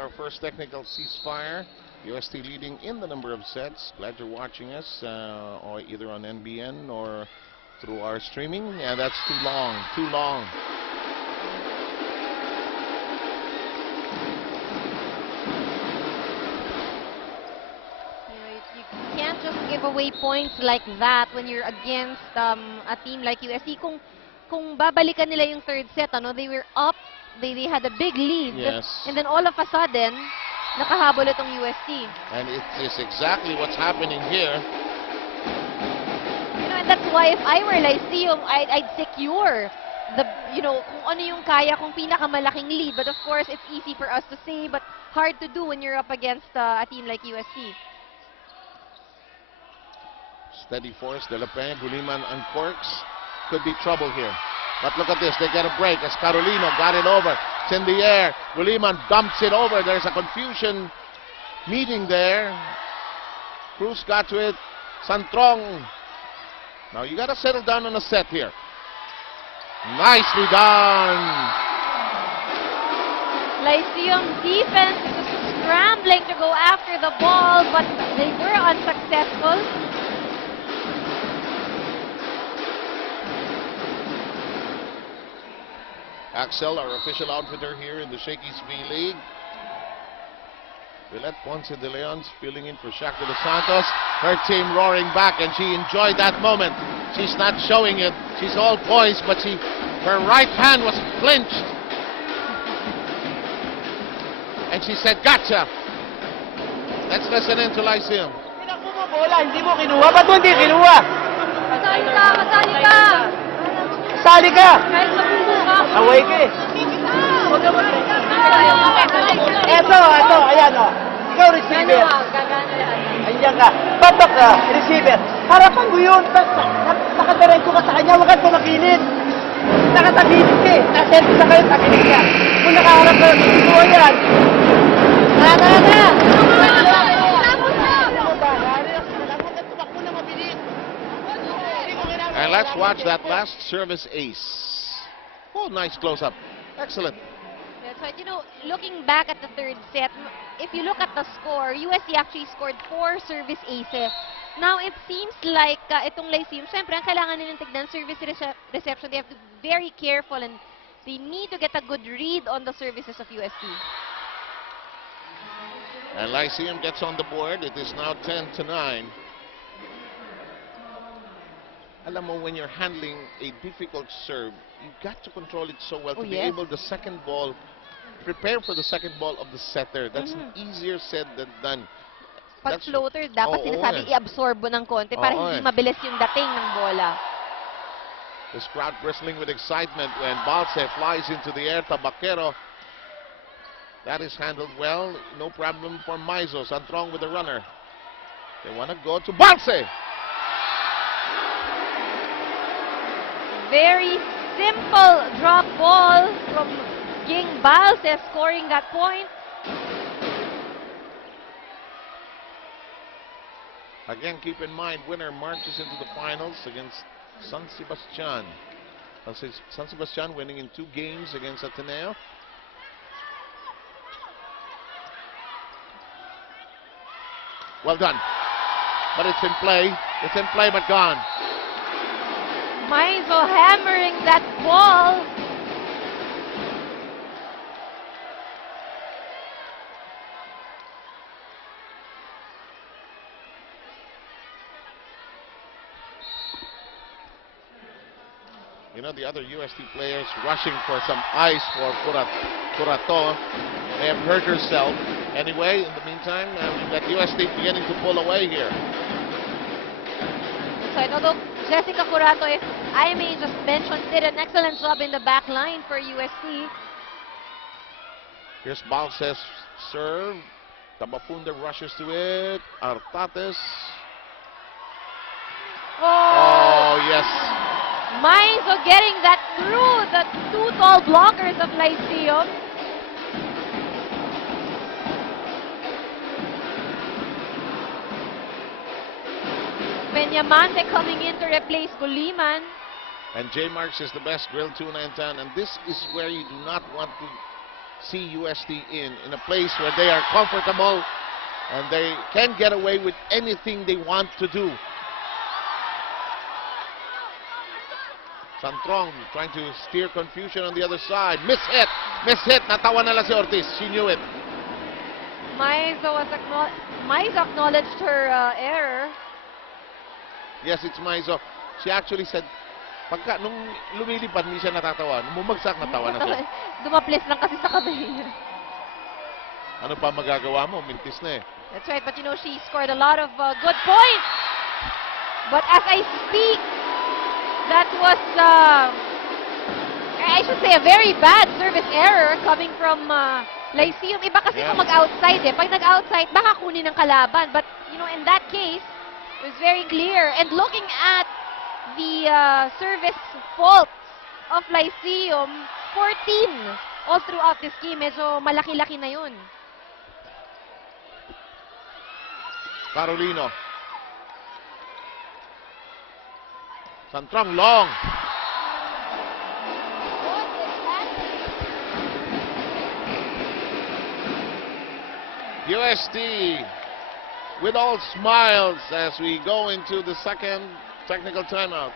our first technical ceasefire. UST leading in the number of sets. Glad you're watching us, or either on NBN or through our streaming. Yeah, that's too long, too long. You can't just give away points like that when you're against a team like UST. Kung babalikan nila yung third set, they were up, they had a big lead, yes. And then all of a sudden, nakahabol itong UST. And it is exactly what's happening here. And that's why if I were Lyceum, I'd secure the, kung ano yung kaya, kung pinakamalaking lead. But of course, it's easy for us to say, but hard to do when you're up against a team like UST. Steady force, De La Peña, Guliman uncorks. Could be trouble here. But look at this, they get a break as Carolino got it over. It's in the air. Guliman dumps it over. There's a confusion meeting there. Cruz got to it. Santrong. Now you got to settle down on a set here. Nicely done. Lyceum defense was scrambling to go after the ball, but they were unsuccessful. Axel, our official outfitter here in the Shakey's V-League. Willette Ponce de Leon's filling in for Shakta Dos Santos. Her team roaring back, and she enjoyed that moment. She's not showing it. She's all poised, but her right hand was clenched. And she said, "Gotcha!" Let's listen in to Lyceum. Hindi mo kinuha. Ba't mo hindi kinuha? Kasali ka! Kasali ka! Sali ka! Kahit mabubo ka! Away ka eh. Eto, ayan o. Ikaw receiver. Ayan ka. Batok ka, receiver. Harapan mo yun. Nakadiretso ka sa kanya, huwag kang tumakilid. Nakatabilis ka eh. Nasento sa kayo, takilid ka. Kung nakaharap ka, isuwa yan. Tara! And let's watch that last service ace. Oh, nice close-up. Excellent. That's right. Looking back at the third set, if you look at the score, USC actually scored 4 service aces. Now, it seems like itong Lyceum, syempre, ang kailangan nilang tignan, service reception. They have to be very careful, and they need to get a good read on the services of UST. And Lyceum gets on the board. It is now 10-9. Alam mo, when you're handling a difficult serve, you've got to control it so well to be able the second ball, prepare for the second ball of the setter. That's easier said than done. Pag floater, dapat sinasabi i-absorb mo ng konti para hindi mabilis yung dating ng bola. This crowd bristling with excitement when Balse flies into the air. Tabaquero. That is handled well. No problem for Maizo. Santrong with the runner. They want to go to Balse. Very simple drop ball from Ging Balse, scoring that point. Again, keep in mind, winner marches into the finals against San Sebastian. San Sebastian winning in 2 games against Ateneo. Well done. But it's in play. It's in play, but gone. Maizo hammering that ball. The other UST players rushing for some ice for Curato. May have hurt herself. Anyway, in the meantime, we've got UST beginning to pull away here. So, although Jessica Curato, if I may just mention, did an excellent job in the back line for UST. Here's Balse's serve. Tabafunda rushes to it. Artates. Oh, yes. Maizo getting that through the 2 tall blockers of Lyceum. Peñamante coming in to replace Guliman. And J. Marks is the best grilled tuna in town. And this is where you do not want to see UST in a place where they are comfortable and they can get away with anything they want to do. Santrong trying to steer confusion on the other side. Miss hit. Natawa na lang si Ortiz. She knew it. Maizo acknowledged her error. Yes, it's Maizo. She actually said, nung lumilipad, hindi siya natatawa. Nung bumagsak, natawa na siya. Dumaples lang kasi sa kamay. Ano pa magagawa mo? Mintis na eh. That's right, but you know, she scored a lot of good points. But as I speak, that was, I should say, a very bad service error coming from Lyceum. Iba kasi kung mag-outside eh. Pag nag-outside, baka kunin ng kalaban. But, you know, in that case, it was very clear. And looking at the service faults of Lyceum, 14 all throughout this game. Medyo malaki-laki na yun. Carolino. Santrong long. UST with all smiles as we go into the second technical timeout.